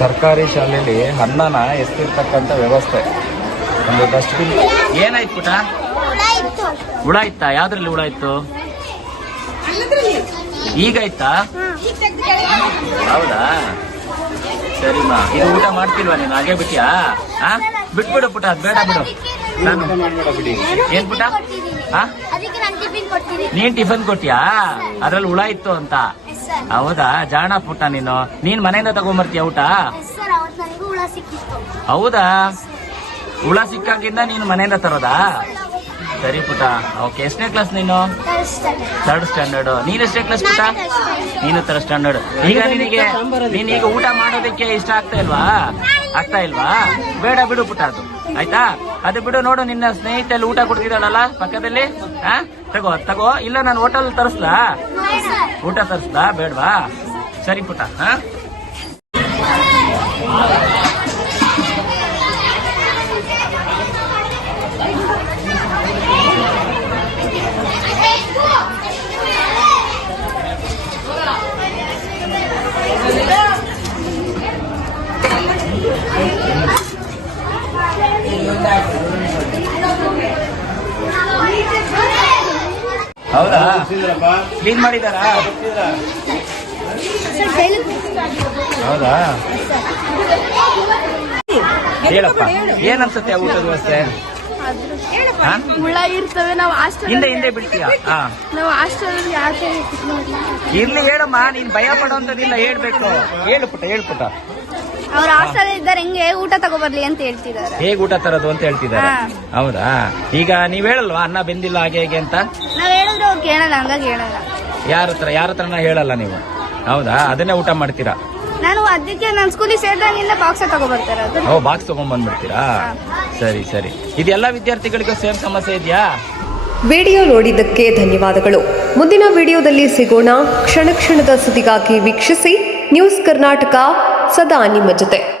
ಸರ್ಕಾರಿ ಶಾಲೆಯಲ್ಲಿ ಅನ್ನನ ಎಸ್ತಿರ್ತಕ್ಕಂಥ ವ್ಯವಸ್ಥೆ. ಒಂದು ಡಸ್ಟ್ಬಿನ್. ಏನಾಯ್ತು ಪುಟ? ಹುಳ ಇತ್ತಾ? ಯಾವ್ದ್ರಲ್ಲಿ ಹುಳ ಇತ್ತು? ಈಗ ಆಯ್ತಾ? ಹೌದಾ, ಸರಿಮಾ. ಇದು ಊಟ ಮಾಡ್ತಿಲ್ವಾ ನೀನು? ಹಾಗೆ ಬಿಟ್ಟಿಯಾ? ಬಿಟ್ಬಿಡು ಪುಟ, ಅದ್ ಬೇಡ ಬಿಡು. ಏನ್ ಪುಟ? ನೀನ್ ಟಿಫನ್ ಕೊಟ್ಟಿಯಾ? ಅದ್ರಲ್ಲಿ ಹುಳ ಇತ್ತು ಅಂತ? ಹೌದಾ, ಜಾಣ ಪುಟ್ಟ ನೀನ್ ಮನೆಯಿಂದ ತಗೊಂಬರ್ತೀಯ ಊಟ? ಹೌದಾ, ಹುಳ ಸಿಕ್ಕಾಗಿಂದ ನೀನು ಮನೆಯಿಂದ ತರೋದಾ? ಸರಿ ಪುಟ, ಓಕೆ. ಎಷ್ಟನೇ ಕ್ಲಾಸ್ ನೀನು? Third standard. ನೀನ್ ಎಷ್ಟನೇ ಕ್ಲಾಸ್ ಪುಟ? ನೀನು ಥರ್ಡ್ ಸ್ಟ್ಯಾಂಡರ್ಡ್. ಈಗ ನೀನೀಗ ಊಟ ಮಾಡೋದಕ್ಕೆ ಇಷ್ಟ ಆಗ್ತಾ ಇಲ್ವಾ? ಬೇಡ ಬಿಡು ಪುಟ, ಅದು ಆಯ್ತಾ? ಅದು ಬಿಡು. ನೋಡು, ನಿನ್ನ ಸ್ನೇಹಿತಲ್ಲಿ ಊಟ ಕೊಡ್ತಿದ್ದಾಳಲ್ಲ ಪಕ್ಕದಲ್ಲಿ, ತಗೋ. ಇಲ್ಲ ನಾನು ಹೋಟೆಲ್ ತರಿಸ್ಲಾ? ಊಟ ತರಿಸ್ಲಾ? ಬೇಡವಾ? ಸರಿ ಪುಟ. ಹೌದಾ, ಕ್ಲೀನ್ ಮಾಡಿದಾರಾ? ಹೌದಾ, ಹೇಳಪ್ಪ, ಏನನ್ಸುತ್ತೆ ಊಟದ ವ್ಯವಸ್ಥೆ? ಹುಳ ಇರ್ತವೆ, ನಾವು ಹಿಂದೆ ಬಿಡ್ತೀಯಾ? ನಾವು ಹಾಸ್ಟೆಲ್ ಇರ್ಲಿ, ಹೇಳಮ್ಮ. ನೀನ್ ಭಯ ಪಡೋಂಥದ್ದಿಲ್ಲ, ಹೇಳ್ಬೇಕು. ಹೇಳ್ಪುಟ. ಅವ್ರ ಹಾಸ್ಟೆಲ್ ಇದ್ದಾರೆ, ಹೆಂಗೆ ಊಟ ತಗೋಬರ್ಲಿ ಅಂತ ಹೇಳ್ತಿದ್ದಾರೆ. ಹೇಗ್ ಊಟ ತರೋದು ಅಂತ ಹೇಳ್ತಿದ್ದಾರೆ? ಹೌದಾ, ಈಗ ನೀವ್ ಹೇಳಲ್ವಾ ಅನ್ನ ಬೆಂದಿಲ್ಲ ಹಾಗೆ ಹೇಗೆ ಅಂತ? ನಾವ್ ಹೇಳಿದ್ರೆ ಅವ್ರು ಕೇಳಲ್ಲ, ಹಂಗಾಗಿ ಹೇಳಲ್ಲ. ಯಾರ ಹತ್ರನ ಹೇಳಲ್ಲ ನೀವು? ಹೌದಾ, ಅದನ್ನೇ ಊಟ ಮಾಡ್ತೀರಾ? ಅದಕ್ಕೆ ನಾನು ಸ್ಕೂಲಿಗೆ ಸೇರಿದಾಗಿಂದ ಬಾಕ್ಸ್ ತಗೋಬರ್ತಾರೆ. ಬಾಕ್ಸ್ ತಗೊಂಡ್ ಬಂದ್ಬಿಡ್ತೀರಾ? ಸರಿ. ಇದೆಲ್ಲ ವಿದ್ಯಾರ್ಥಿಗಳಿಗೂ ಸೇಮ್ ಸಮಸ್ಯೆ ಇದೆಯಾ? ವಿಡಿಯೋ ನೋಡಿದ್ದಕ್ಕೆ ಧನ್ಯವಾದಗಳು. ಮುಂದಿನ ವಿಡಿಯೋದಲ್ಲಿ ಸಿಗೋಣ. ಕ್ಷಣ ಕ್ಷಣದ ಸುದ್ದಿಗಾಗಿ ವೀಕ್ಷಿಸಿ ನ್ಯೂಸ್ ಕರ್ನಾಟಕ, ಸದಾ ನಿಮ್ಮ ಜೊತೆ.